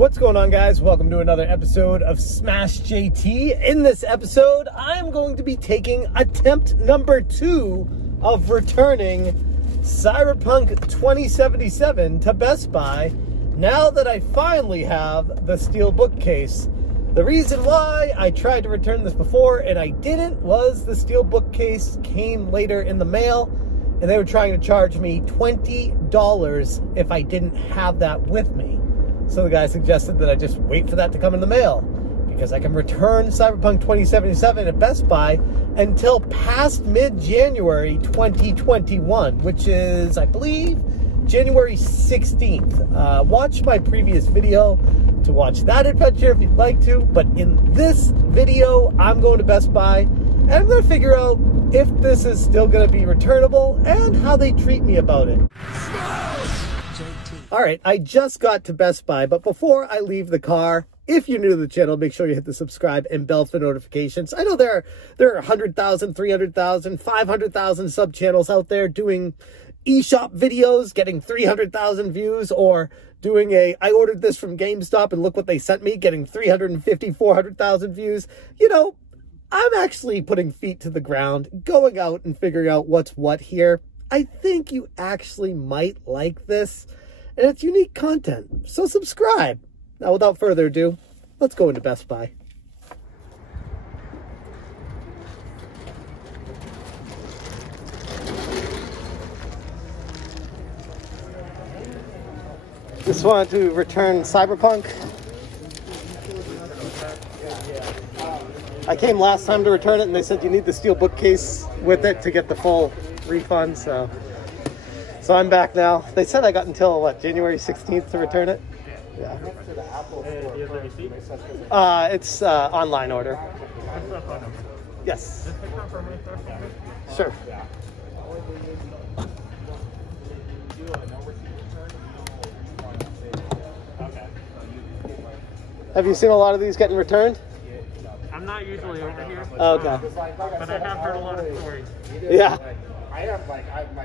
What's going on, guys? Welcome to another episode of Smash JT. In this episode, I'm going to be taking attempt number 2 of returning CyberPunk 2077 to Best Buy now that I finally have the steel bookcase. The reason why I tried to return this before and I didn't was the steel bookcase came later in the mail and they were trying to charge me $20 if I didn't have that with me. So the guy suggested that I just wait for that to come in the mail because I can return CyberPunk 2077 at Best Buy until past mid-January 2021, which is, I believe, January 16th. Watch my previous video to watch that adventure if you'd like to, but in this video, I'm going to Best Buy and I'm going to figure out if this is still going to be returnable and how they treat me about it. All right, I just got to Best Buy, but before I leave the car, if you're new to the channel, make sure you hit the subscribe and bell for notifications. I know there are 100,000, 300,000, 500,000 sub-channels out there doing eShop videos, getting 300,000 views, or doing I ordered this from GameStop and look what they sent me, getting 350, 400,000 views. You know, I'm actually putting feet to the ground, going out and figuring out what's what here. I think you actually might like this. And it's unique content, so subscribe. Now, without further ado, let's go into Best Buy. Just wanted to return CyberPunk. I came last time to return it, and they said you need the steel bookcase with it to get the full refund, so I'm back now. They said I got until, what, January 16th to return it? Yeah. It's online order. Yes. Sure. Have you seen a lot of these getting returned? I'm not usually over here. Oh, okay. But I have heard a lot of stories. Yeah.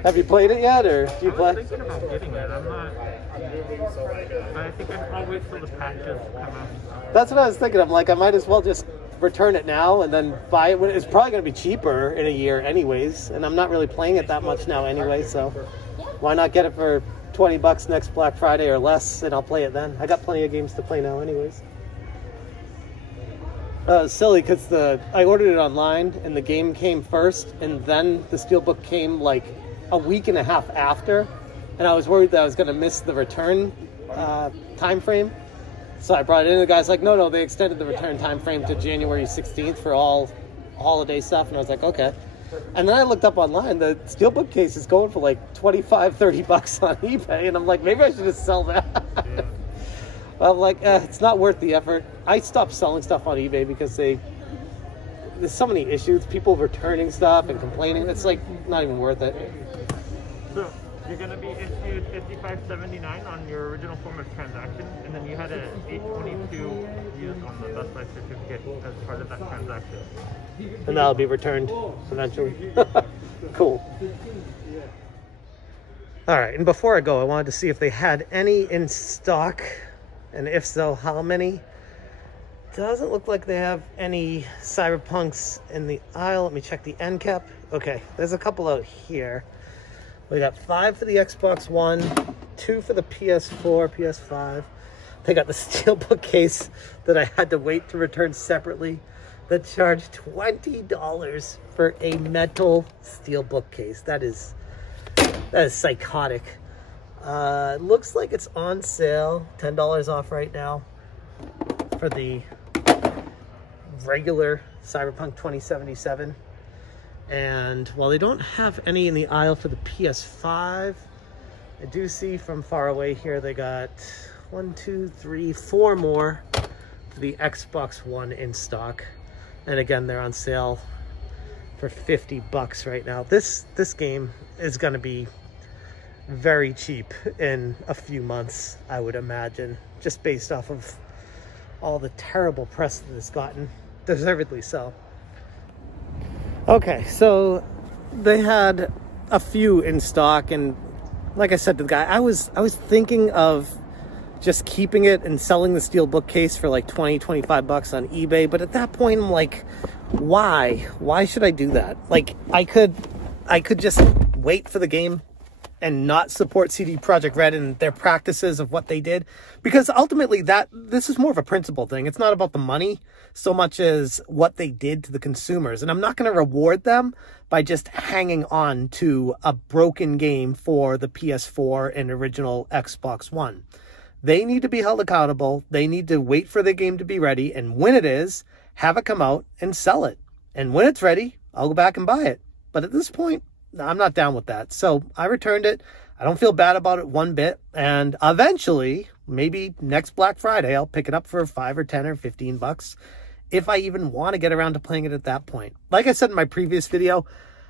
Have you played it yet, or do you play? I was thinking about getting it. I'm not. I think I'll wait till the patches come out. That's what I was thinking. I'm like, I might as well just return it now and then buy it when it's probably going to be cheaper in a year anyways. And I'm not really playing it that much now anyway, so why not get it for 20 bucks next Black Friday or less, and I'll play it then. I got plenty of games to play now anyways. It's silly because I ordered it online and the game came first and then the steelbook came like a week and a half after, and I was worried that I was going to miss the return time frame. So I brought it in. The guy's like, no, they extended the return time frame to January 16th for all holiday stuff, and I was like, okay. And then I looked up online, the steelbook case is going for like 25, 30 bucks on eBay, and I'm like, maybe I should just sell that. Yeah. I'm like, it's not worth the effort. I stopped selling stuff on eBay because there's so many issues, people returning stuff and complaining. It's like not even worth it. So you're going to be issued $55.79 on your original form of transaction, and then you had an $822 used on the Best Buy certificate as part of that transaction. And that'll be returned eventually. Cool. All right, and before I go, I wanted to see if they had any in stock. And if so, how many? Doesn't look like they have any Cyberpunks in the aisle. Let me check the end cap. Okay, there's a couple out here. We got 5 for the Xbox One, 2 for the PS4, PS5. They got the steelbook case that I had to wait to return separately that charged $20 for a metal steelbook case. That is psychotic. It looks like it's on sale, $10 off right now for the regular CyberPunk 2077. And while they don't have any in the aisle for the PS5, I do see from far away here they got 1, 2, 3, 4 more for the Xbox One in stock. And again, they're on sale for 50 bucks right now. This game is going to be very cheap in a few months, I would imagine, just based off of all the terrible press that it's gotten, deservedly so. Okay, so they had a few in stock, and like I said to the guy, I was thinking of just keeping it and selling the steel bookcase for like 20-25 bucks on eBay. But at that point, I'm like, why should I do that? Like, I could just wait for the game and not support CD Projekt Red and their practices of what they did, because ultimately this is more of a principle thing. It's not about the money so much as what they did to the consumers. And I'm not going to reward them by just hanging on to a broken game for the PS4 and original Xbox One. They need to be held accountable. They need to wait for the game to be ready. And when it is, have it come out and sell it. And when it's ready, I'll go back and buy it. But at this point, I'm not down with that. So I returned it. I don't feel bad about it one bit. And eventually, maybe next Black Friday, I'll pick it up for 5 or 10 or 15 bucks. If I even want to get around to playing it at that point. Like I said in my previous video,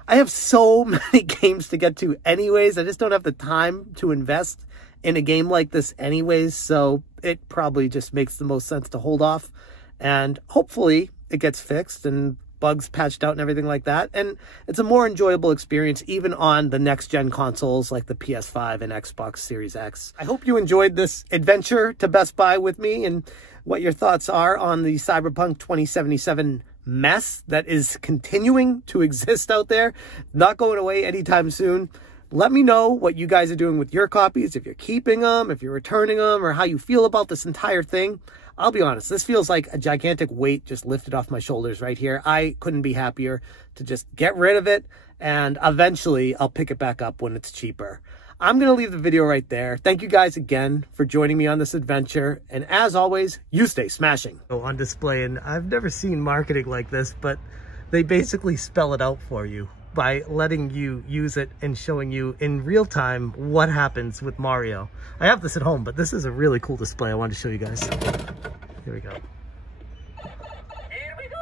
I have so many games to get to anyways. I just don't have the time to invest in a game like this anyways. So it probably just makes the most sense to hold off. And hopefully it gets fixed and bugs patched out and everything like that. And it's a more enjoyable experience even on the next gen consoles like the PS5 and Xbox Series X. I hope you enjoyed this adventure to Best Buy with me and what your thoughts are on the CyberPunk 2077 mess that is continuing to exist out there, not going away anytime soon. Let me know what you guys are doing with your copies, if you're keeping them, if you're returning them, or how you feel about this entire thing. I'll be honest, this feels like a gigantic weight just lifted off my shoulders right here. I couldn't be happier to just get rid of it, and eventually I'll pick it back up when it's cheaper. I'm going to leave the video right there. Thank you guys again for joining me on this adventure. And as always, you stay smashing. On display, and I've never seen marketing like this, but they basically spell it out for you by letting you use it and showing you in real time what happens with Mario. I have this at home, but this is a really cool display I wanted to show you guys. Here we go. Here we go!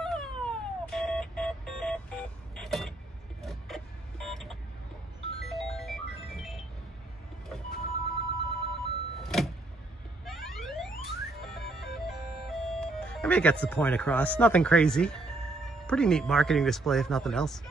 I mean, it gets the point across. Nothing crazy. Pretty neat marketing display, if nothing else.